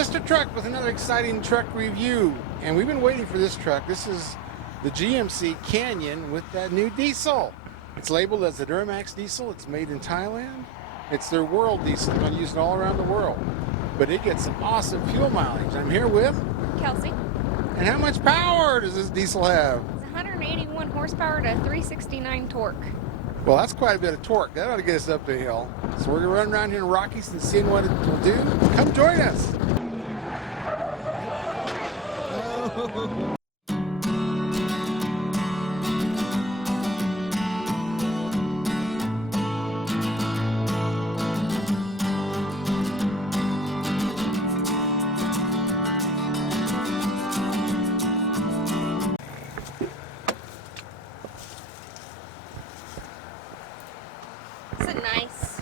Mr. Truck with another exciting truck review. And we've been waiting for this truck. This is the GMC Canyon with that new diesel. It's labeled as the Duramax diesel. It's made in Thailand. It's their world diesel. It's going to use it all around the world. But it gets some awesome fuel mileage. I'm here with Kelsey. And how much power does this diesel have? It's 181 horsepower to 369 torque. Well, that's quite a bit of torque. That ought to get us up the hill. So we're going to run around here in Rockies and see what it will do. Come join us. It's a nice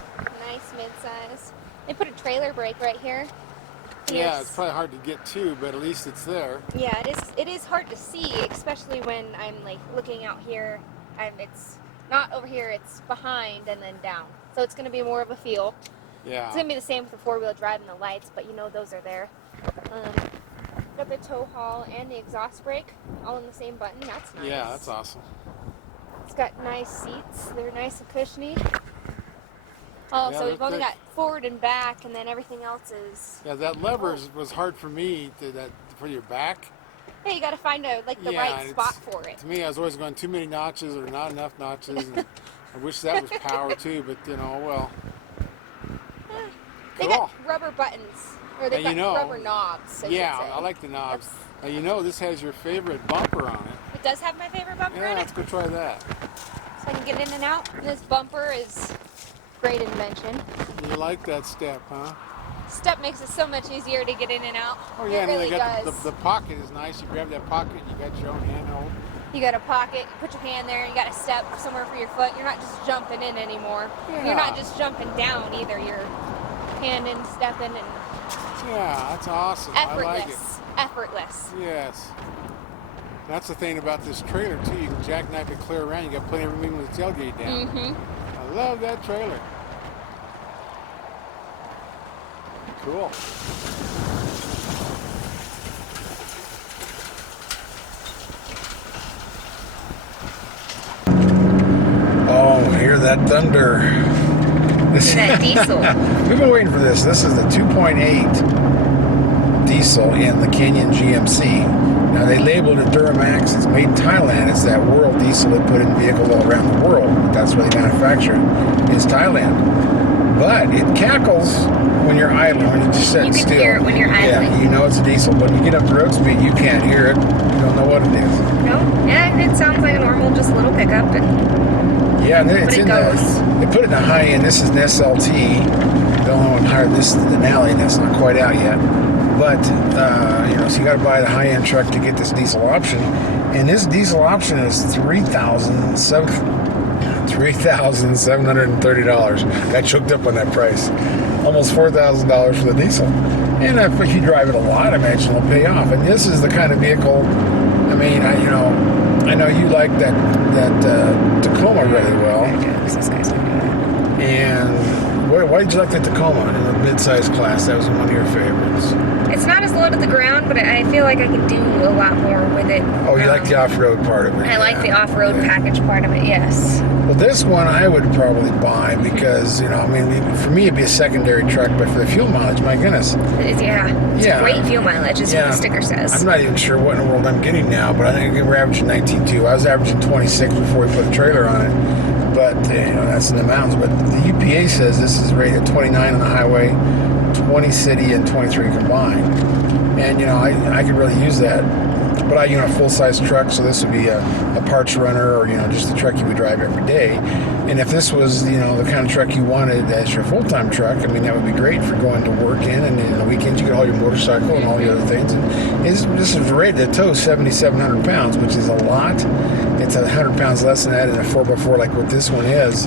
midsize. They put a trailer brake right here. Yeah, it's probably hard to get to, but at least it's there. Yeah, it is hard to see, especially when I'm like looking out here. It's not over here, it's behind and then down. So it's going to be more of a feel. Yeah. It's going to be the same with the four-wheel drive and the lights, but you know those are there. Got the tow haul and the exhaust brake all in the same button. That's nice. Yeah, that's awesome. It's got nice seats. They're nice and cushiony. Oh, Yeah, so we've only good. got forward and back, and then everything else is... Yeah, that lever was hard for me for your back. Hey, you got to find the right spot for it. To me, I was always going too many notches or not enough notches. And I wish that was power too, but you know, well. They Cool. got rubber buttons, or they got rubber knobs. Yeah, I like the knobs. Now, you know, this has your favorite bumper on it. It does have my favorite bumper Yeah, in it. let's go try that. So I can get in and out. And this bumper is great invention. You like that step, huh? Step makes it so much easier to get in and out. Oh yeah, it and really they got does. the pocket is nice. You grab that pocket, you got your own handhold. You got a pocket, you put your hand there, you got a step somewhere for your foot. You're not just jumping in anymore. Yeah. You're not just jumping down either. You're handing, stepping, and Yeah, that's awesome. effortless. I like it. Effortless. Yes. That's the thing about this trailer too. You can jackknife it clear around. You got plenty of room with the tailgate down. Mm-hmm. I love that trailer. Cool. Oh, hear that thunder. That diesel. We've been waiting for this. This is the 2.8 diesel in the Canyon GMC. Now they labeled it Duramax. It's made in Thailand. It's that world diesel they put in vehicles all around the world. That's where they manufacture it. It's Thailand. But it cackles when you're idling, when you just sit still. You can hear it when you're idling. Yeah, you know it's a diesel. But when you get up to road speed, you can't hear it. You don't know what it is. No? Yeah, it sounds like a normal, just little pickup. Yeah, and it's But it in goes. they put it in the high end. This is an SLT. The only one higher. This is the Denali, and that's not quite out yet. But you know, so you got to buy the high end truck to get this diesel option. And this diesel option is $3,730. Got choked up on that price. Almost $4,000 for the diesel. And if you drive it a lot, I imagine it'll pay off. And this is the kind of vehicle. I mean, I know you like that Tacoma really well. And why did you like the Tacoma in the midsize class? That was one of your favorites. It's not as low to the ground, but I feel like I can do a lot more with it. Oh, you like the off-road part of it? I like the off-road package part of it, yes. Well, this one I would probably buy because, you know, I mean, for me it'd be a secondary truck, but for the fuel mileage, my goodness. It's great fuel mileage, is what the sticker says. I'm not even sure what in the world I'm getting now, but I think we're averaging 19.2. I was averaging 26 before we put a trailer on it. But, you know, that's in the mountains. But the UPA says this is rated 29 on the highway, 20 city, and 23 combined. And, you know, I could really use that. But I, you know, a full-size truck, so this would be a parts runner or, you know, just a truck you would drive every day. And if this was, you know, the kind of truck you wanted as your full-time truck, I mean, that would be great for going to work in. And in the weekends, you could haul your motorcycle and all the other things. And this is rated to tow 7,700 pounds, which is a lot. It's 100 pounds less than that in a 4x4 like what this one is.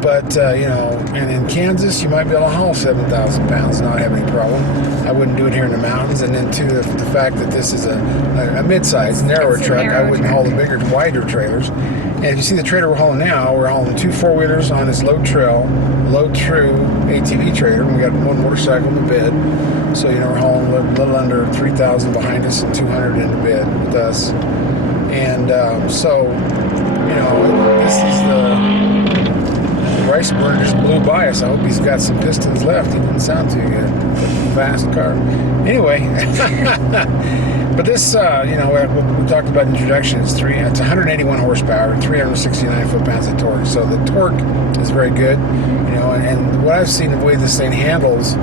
But, you know, and in Kansas, you might be able to haul 7,000 pounds and not have any problem. I wouldn't do it here in the mountains. And then, too, the fact that this is a mid-size, narrower truck, I wouldn't haul the bigger, wider trailers. And if you see the trailer we're hauling now, we're hauling 2 four-wheelers on this low-true ATV trailer. And we got one motorcycle in the bed. So, we're hauling a little under 3,000 behind us and 200 in the bed with us. And so, this is the rice burner just blew by us. I hope he's got some pistons left. He didn't sound too good. Fast car. Anyway, but this, we talked about introduction. It's 181 horsepower, 369 foot-pounds of torque. So the torque is very good. And what I've seen, the way this thing handles,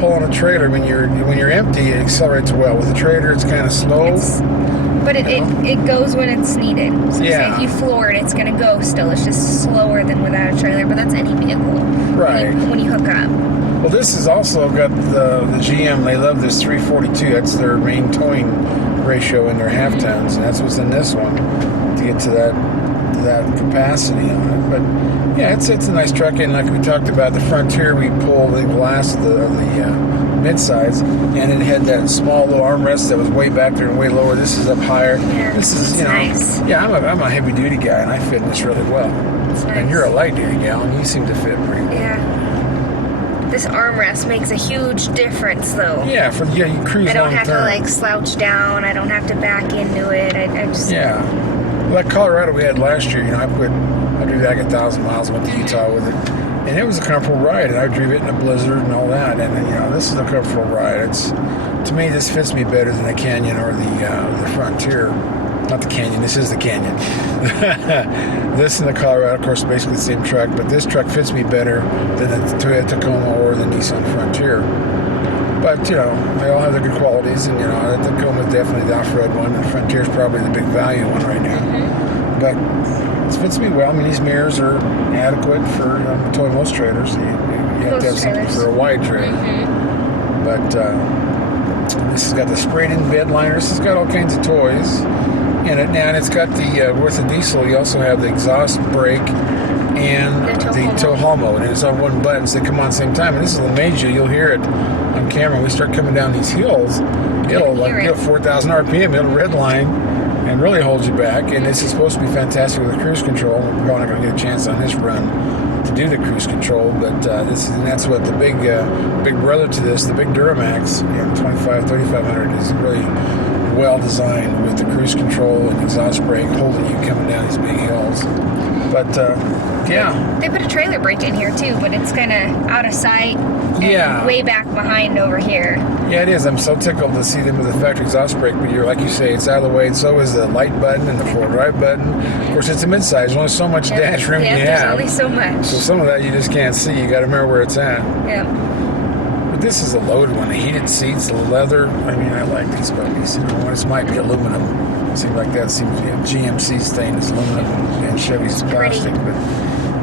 pulling a trailer when you're empty, it accelerates well. With a trailer, it's kind of slow. But it goes when it's needed. So Yeah. say if you floor it, it's going to go still. It's just slower than without a trailer. But that's any vehicle. Right. When you hook up. Well, this has also got the GM. They love this 342. That's their main towing ratio in their half tons, and that's what's in this one to get to that capacity on it. But yeah, it's a nice truck. And like we talked about, the Frontier, we pulled the glass of the midsize, and it had that small little armrest that was way back there and way lower. This is up higher. Yeah, this is nice. Yeah, I'm a heavy duty guy, and I fit in this really well. It's nice. And you're a light duty gal, and you seem to fit pretty well. Yeah. This armrest makes a huge difference, though. Yeah, you cruise I don't long have term. to slouch down. I don't have to back into it. I just Yeah. Like Colorado we had last year, I drove back 1,000 miles, went to Utah with it, and it was a comfortable ride. And I drove it in a blizzard and all that, and this is a comfortable ride. To me, this fits me better than the Canyon or the Frontier. Not the Canyon. This is the Canyon. This and the Colorado, of course, basically the same truck, but this truck fits me better than the Toyota Tacoma or the Nissan Frontier. But, they all have their good qualities, and, the Tacoma is definitely the off-road one, and the Frontier is probably the big value one right now. But it fits me well. I mean, these mirrors are adequate for towing most trailers. You have to have something for a wide trailer. But this has got the sprayed-in bed liners. It's got all kinds of toys in it now, and it's got with the diesel, you also have the exhaust brake and the tow haul mode, and it's on one button, so they come on at the same time. And this is major. You'll hear it on camera. When we start coming down these hills, it'll 4,000 RPM. It'll redline and really hold you back. And this is supposed to be fantastic with the cruise control. We're probably not going to get a chance on this run to do the cruise control, but that's what the big brother to this, the big Duramax, 3500 is really well designed with the cruise control and exhaust brake holding you coming down these big hills. But yeah, they put a trailer brake in here too, but it's kind of out of sight. And way back behind over here. Yeah, it is. I'm so tickled to see them with the factory exhaust brake, but like you say, it's out of the way, and so is the light button and the four drive button. Of course, it's a midsize. There's only so much dash room you have. There's only so much. So some of that you just can't see. You got to remember where it's at. Yeah. But this is a loaded one. The heated seats, the leather. I mean, I like these puppies. This might be aluminum. It seems like that seems to be GMC's thing is aluminum and Chevy's plastic. But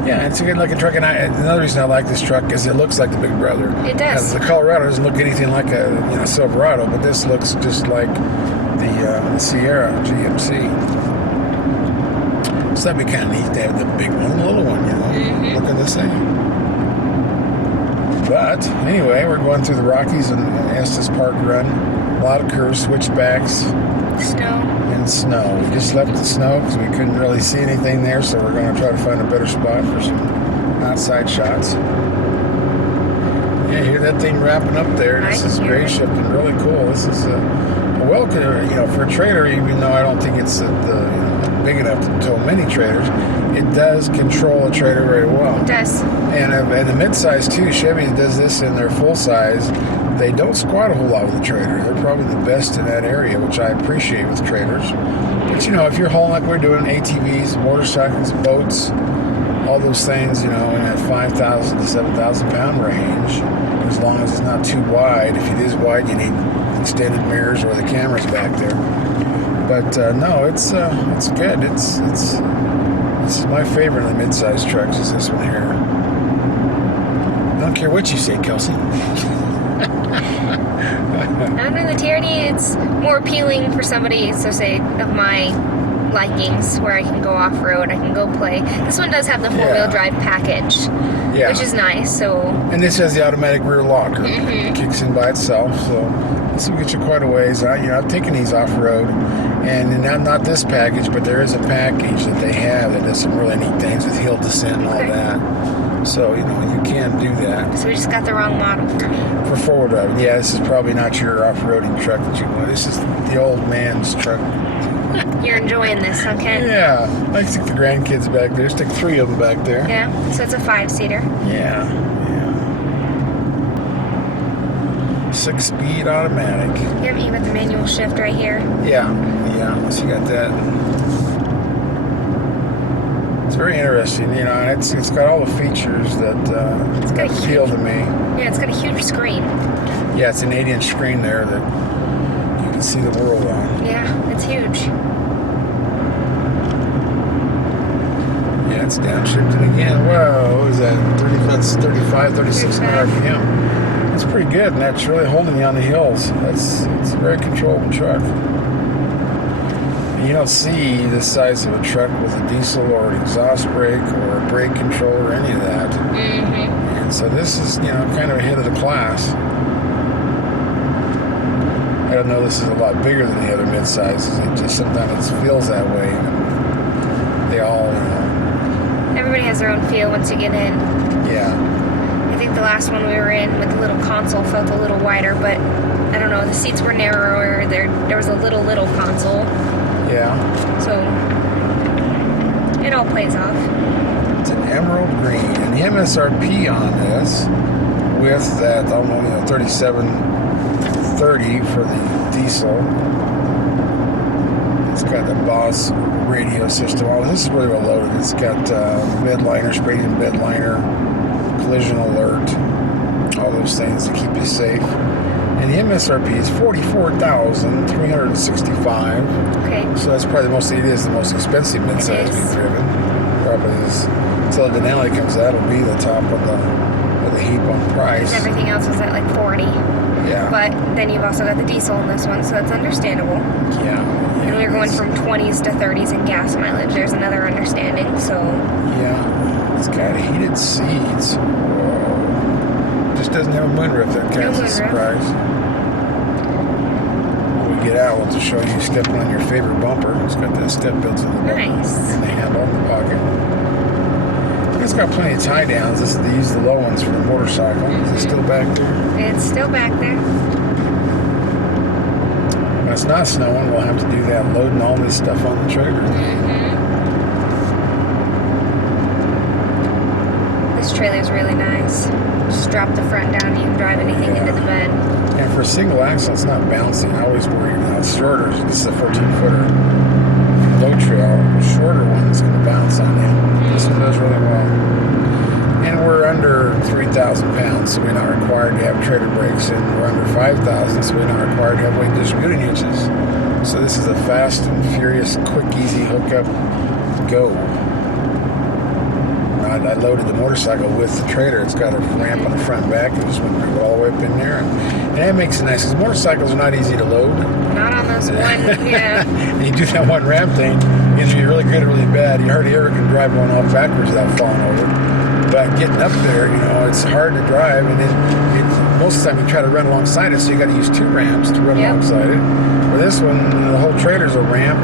yeah, it's a good looking truck. And another reason I like this truck is it looks like the big brother. It does. The Colorado doesn't look anything like a Silverado, but this looks just like the Sierra GMC. So that'd be kind of neat to have the big one and the little one, looking the same. But anyway, we're going through the Rockies and Estes Park run. A lot of curves, switchbacks. Snow. We just left the snow because we couldn't really see anything there, so we're going to try to find a better spot for some outside shots. Yeah, hear that thing wrapping up there. This is gray shipping, really cool. This is for a trailer, even though I don't think it's big enough to tow many trailers, it does control a trailer very well. It does. And the midsize too, Chevy does this in their full size. They don't squat a whole lot with the trailer. They're probably the best in that area, which I appreciate with trailers. But if you're hauling like we're doing, ATVs, motorcycles, boats, all those things, in that 5,000 to 7,000 pound range, as long as it's not too wide. If it is wide, you need extended mirrors or the camera's back there. But no, it's good. This is my favorite of the midsize trucks. Is this one here? I don't care what you say, Kelsey. Under the Tyranny, it's more appealing for somebody, say, of my likings, where I can go off-road, I can go play. This one does have the four-wheel drive package, which is nice. So, and this has the automatic rear locker. It kicks in by itself, so this will get you quite a ways. I've taken these off-road, and not this package, but there is a package that they have that does some really neat things with hill descent and all that. So, you know, you can do that. So we just got the wrong model for me. For four-wheel drive, yeah, this is probably not your off-roading truck that you want. This is the old man's truck. You're enjoying this, okay? Yeah, I stick the grandkids back there. Stick 3 of them back there. Yeah, so it's a 5-seater. Yeah. 6-speed automatic. Yep, you got the manual shift right here. Yeah. So you got that. It's very interesting. You know, it's got all the features that appeal to me. Yeah, it's got a huge screen. Yeah, it's an 8-inch screen there that you can see the world on. Yeah, it's huge. Yeah, it's downshifting again. Whoa, what is that? 35, 36 RPM. That's pretty good, and that's really holding you on the hills. It's a very controllable truck. And you don't see this size of a truck with a diesel or an exhaust brake or a brake control or any of that. Mm-hmm. And so this is, you know, kind of ahead of the class. I don't know, this is a lot bigger than the other mid-sizes. It just sometimes it feels that way. They all, you know. Everybody has their own feel once you get in. Yeah. I think the last one we were in with the little console felt a little wider, but I don't know, the seats were narrower. There was a little console. Yeah. So it all plays off. It's an emerald green, and the MSRP on this, with that almost 3730 for the diesel. It's got the Boss radio system. Oh, this is really well loaded. It's got bed liner, sprayed in bed liner, collision alert, all those things to keep you safe. And the MSRP is $44,365. Okay. So that's probably the most expensive midsize we've driven. Probably is until the Denali comes out, it'll be the top of the heap on price. And everything else was at like 40. Yeah. But then you've also got the diesel in this one, so that's understandable. Yeah. And we're going from 20s to 30s in gas mileage. There's another understanding, so. Yeah. It's got heated seats. Whoa. Just doesn't have a moonroof. That kind of a surprise. When we get out, we'll just show you stepping on your favorite bumper. It's got that step built in the bumper. Nice. And the handle in the pocket. It's got plenty of tie downs. They use the low ones for the motorcycle. Is it still back there? It's still back there. When it's not snowing, we'll have to do that, loading all this stuff on the trailer. Mm-hmm. This trailer's really nice. Just drop the front down and you can drive anything into the bed. And for a single axle, it's not bouncing. I always worry, it's shorter. This is a 14-footer. Low trail, a shorter one is going to bounce on you. This one does really well. And we're under 3,000 pounds, so we're not required to have trailer brakes. And we're under 5,000, so we're not required to have weight distributing hitches. So this is a fast and furious, quick, easy hookup go. I loaded the motorcycle with the trailer. It's got a ramp on the front and back. I just went all the way up in there. And that makes it nice, because motorcycles are not easy to load. Not on this one, yeah. And you do that one ramp thing, either you're really good or really bad. You hardly ever can drive one off backwards without falling over. But getting up there, you know, it's hard to drive, and then most of the time you try to run alongside it, so you got to use 2 ramps to run alongside it. For this one, the whole trailer's a ramp.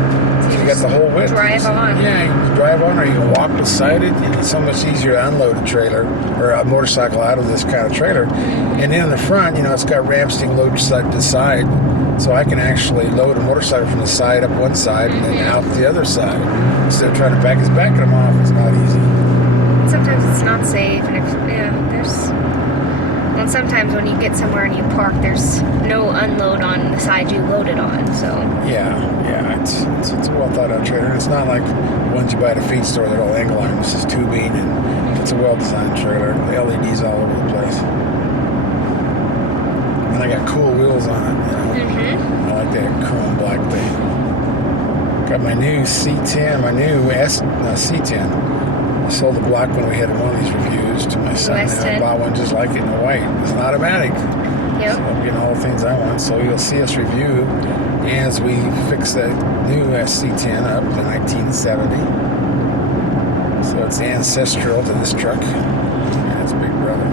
You got the whole width. Drive on. Yeah, you can drive on, or you can walk beside it. It's so much easier to unload a trailer or a motorcycle out of this kind of trailer. And then in the front, you know, it's got ramps you can load side to side. So I can actually load a motorcycle from the side up one side and then out the other side. Instead of trying to back them off, it's not easy. Sometimes it's not safe, and and sometimes when you get somewhere and you park, there's no unload on the side you loaded on. So yeah, it's a well thought out trailer. It's not like ones you buy at a feed store. They're all angle iron. This is tubing, and it's a well designed trailer. The LEDs all over the place, and I got cool wheels on it. You know? I like that chrome black thing. Got my new C10, my new C10. I sold the black one we had in one of these reviews to my son, and I bought one just like it in white. It's an automatic. Yep. So I'm getting all the things I want. So you'll see us review as we fix that new SC10 up to 1970. So it's ancestral to this truck. And it's big brother.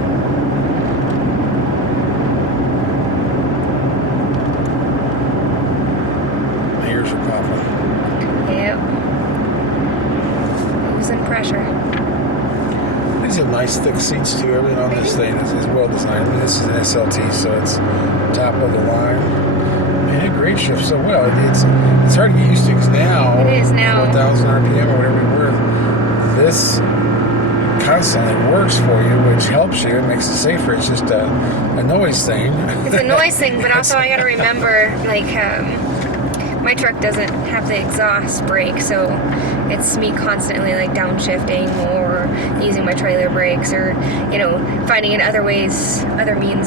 My ears are popping. Yep. Losing pressure. These are nice nice thick seats too. Everything on this thing is well designed. I mean, this is an SLT, so it's top of the line. Man, it grade shifts so well. It's hard to get used to because now it is now 4,000 RPM or whatever we were. This constantly works for you, which helps you. It makes it safer. It's just a noise thing. It's a noise thing, but also I got to remember, like, my truck doesn't have the exhaust brake, so it's me constantly like downshifting or using my trailer brakes or, you know, finding other means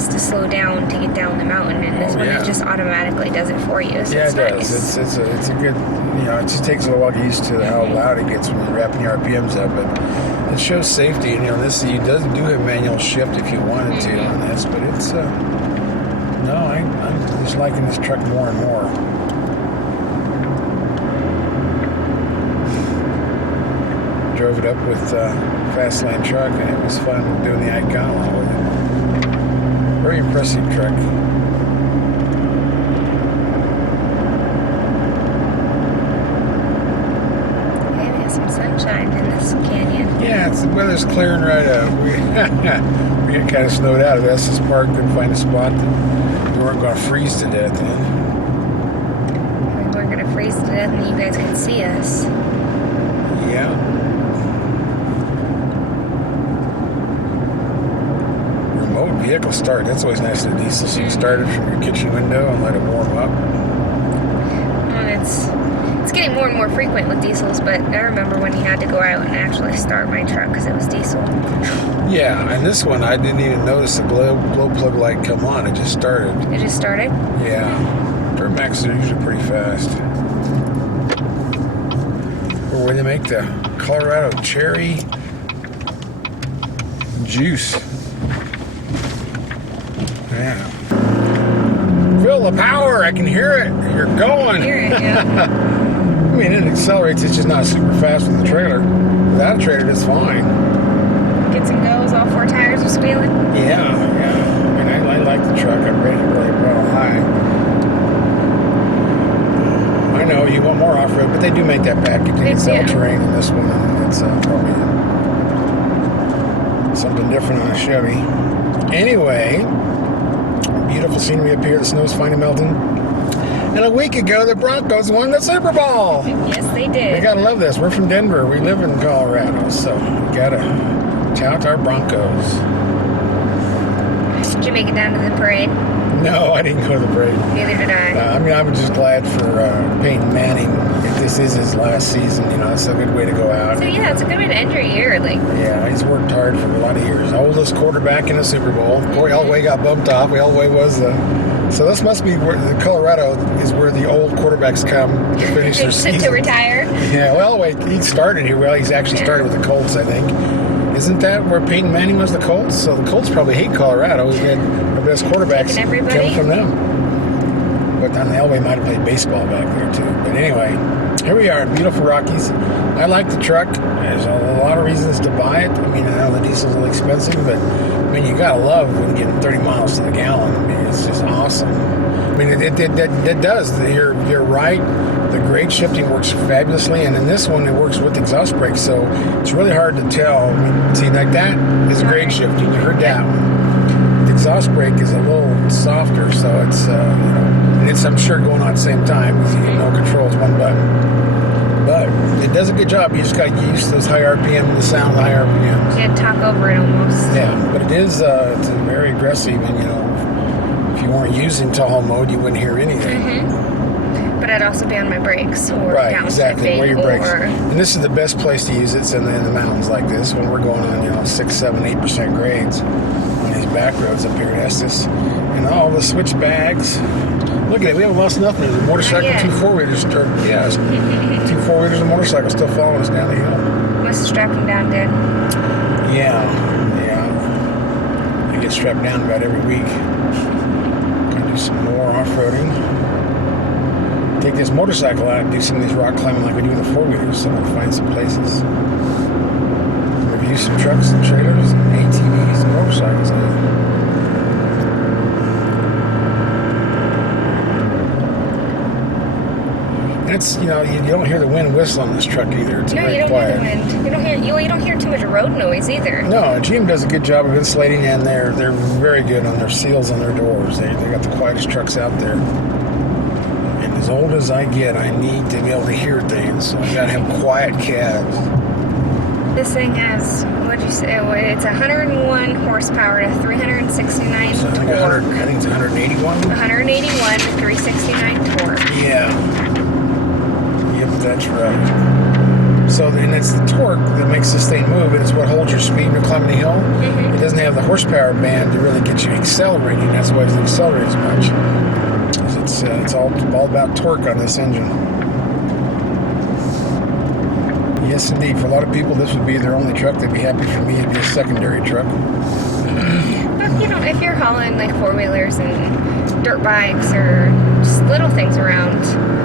to slow down to get down the mountain. And this one, it just automatically does it for you. So yeah, it's it nice. does. It's a good, you know, it just takes a little while to get used to how loud it gets when you're wrapping your RPMs up, but it shows safety. And, you know, this you do have manual shift if you wanted to on this, but it's no, I'm just liking this truck more and more. Drove it up with fast lane truck, and it was fun doing the icon along with it. Very impressive truck. And it has some sunshine in this canyon. Yeah, the weather's clearing right up. We got kind of snowed out at Estes Park. Couldn't find a spot that we weren't going to freeze to death in. We weren't going to freeze to death, and you guys could see us. Yeah. Remote vehicle start. That's always nice in a diesel. So you can start it from your kitchen window and let it warm up. And it's getting more and more frequent with diesels, but I remember when you had to go out and actually start my truck because it was diesel. Yeah, and this one I didn't even notice the glow plug light come on. It just started. It just started? Yeah. Duramax are usually pretty fast. Or where they make the Colorado cherry juice. Yeah. Feel the power. I can hear it. You're going. I hear it, yeah. I mean, it accelerates. It's just not super fast with the trailer. Without a trailer, it's fine. Gets and goes. All four tires are squealing. Yeah. I mean, I like the truck. I'm ready to really well high. I know you want more off-road, but they do make that package. It's all-terrain in this one. It's probably something different on a Chevy. Anyway, beautiful scenery up here. The snow's finally melting. And a week ago, the Broncos won the Super Bowl. Yes, they did. We gotta love this. We're from Denver. We live in Colorado, so we gotta tout our Broncos. Did you make it down to the parade? No, I didn't go to the parade. Neither did I. I mean, I'm just glad for Peyton Manning. If this is his last season, you know, it's a good way to go out. So yeah, it's a good way to end your year. Like, yeah, he's worked hard for a lot of years. Oldest quarterback in the Super Bowl. Corey Elway got bumped off. Elway was the. So this must be where the Colorado is where the old quarterbacks come to finish their season. To retire. Yeah, well, wait, he started here. Well, he's actually started with the Colts, I think. Isn't that where Peyton Manning was, the Colts? So the Colts probably hate Colorado. We had the best quarterbacks come from them. But then Elway might have played baseball back there, too. But anyway, here we are in beautiful Rockies. I like the truck. There's a lot of reasons to buy it. I mean, I know the diesel's a little expensive, but I mean, you gotta love when you get 30 miles to the gallon. I mean, it's just awesome. I mean, it does. You're right. The grade shifting works fabulously, and in this one, it works with exhaust brakes, so it's really hard to tell. I mean, see, like that is grade shifting. You heard that one. The exhaust brake is a little softer, so it's, you know, and it's, I'm sure, going on at the same time because you get no controls, one button. But it does a good job. You just got to get used to those high RPM, the sound of the high RPMs. You had to talk over it almost. Yeah, but it is it's very aggressive, and, you know, if you weren't using Tahoe mode, you wouldn't hear anything. Mm-hmm. But I'd also be on my brakes or right, exactly, where your brakes. Or... And this is the best place to use it. It's in the mountains like this when we're going on, you know, 6, 7, 8% grades on these back roads up here at Estes. And all the switch bags. Look at it. We haven't lost nothing. There's a motorcycle, 2 4-wheelers. Yeah, 2 4-wheelers and motorcycles still following us down the hill. Must have strapped them down, Dad. Yeah. I get strapped down about every week. Gonna do some more off-roading. Take this motorcycle out and do some of these rock climbing like we do with the 4-wheelers, so we'll find some places. Review some trucks and trailers and ATVs and motorcycles. And that's, you don't hear the wind whistle on this truck either. It's No, very you don't quiet. hear the wind. You don't hear too much road noise either. No, GM does a good job of insulating, and they're very good on their seals on their doors. They got the quietest trucks out there. And as old as I get, I need to be able to hear things, so I gotta have quiet cabs. This thing has, what'd you say? It's 101 horsepower to 369 So I think torque. I think it's 181. 181 to 369 torque. Yeah. Yep, that's right. So then it's the torque that makes this thing move, and it's what holds your speed when you're climbing the hill. Mm-hmm. It doesn't have the horsepower band to really get you accelerating. That's why it doesn't accelerate as much. It's all about torque on this engine. Yes, indeed. For a lot of people, this would be their only truck. They'd be happy. For me, it'd be a secondary truck. But, if you're hauling like four-wheelers and dirt bikes or just little things around,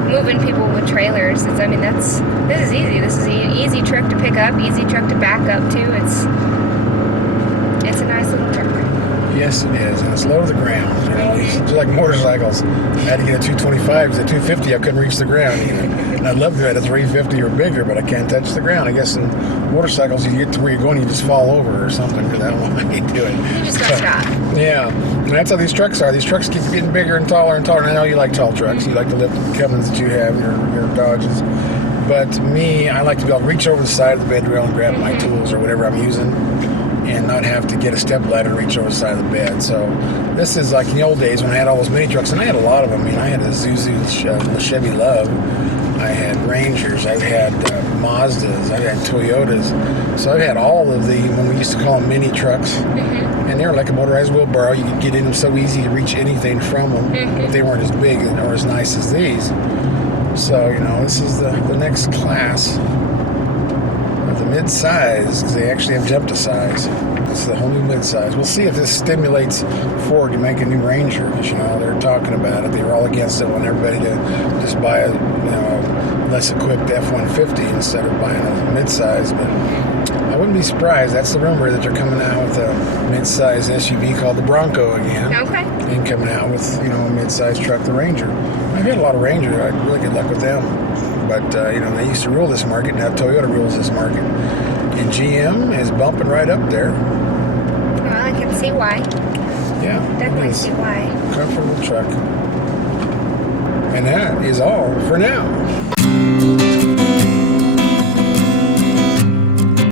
moving people with trailers, this is easy. This is an easy truck to pick up, easy truck to back up to. It's a nice little truck. Yes, it is, and it's low to the ground. It's like motorcycles. I had to get a 225 because at 250 I couldn't reach the ground even. And I'd love to have a 350 or bigger, but I can't touch the ground. I guess in motorcycles, you get to where you're going, you just fall over or something, because I don't know how you do it. You just don't stop. Yeah, and that's how these trucks are. These trucks keep getting bigger and taller and taller. And I know you like tall trucks. You like to lift the Cummins that you have, your Dodges. But me, I like to be able to reach over the side of the bed rail and grab my tools or whatever I'm using, and not have to get a step ladder to reach over the side of the bed. So this is like in the old days when I had all those mini trucks, and I had a lot of them. I mean, I had a Zuzu Chevy Love, I had Rangers, I had Mazdas, I had Toyotas. So I've had all of when we used to call them mini trucks. Mm-hmm. And they were like a motorized wheelbarrow. You could get in them so easy to reach anything from them. Mm-hmm. They weren't as big or as nice as these. So, this is the next class of the mid-size, because they actually have jumped a size. This is the whole new mid-size. We'll see if this stimulates Ford to make a new Ranger, because, they're talking about it. They were all against it, wanting everybody to just buy a less equipped F-150 instead of buying a mid-size. But I wouldn't be surprised. That's the rumor that they're coming out with a mid-size SUV called the Bronco again. Okay. And coming out with, a mid-size truck, the Ranger. I've had a lot of Ranger. I had really good luck with them. But, they used to rule this market. Now Toyota rules this market. And GM is bumping right up there. Well, I can see why. Yeah. Definitely see why. Comfortable truck. And that is all for now.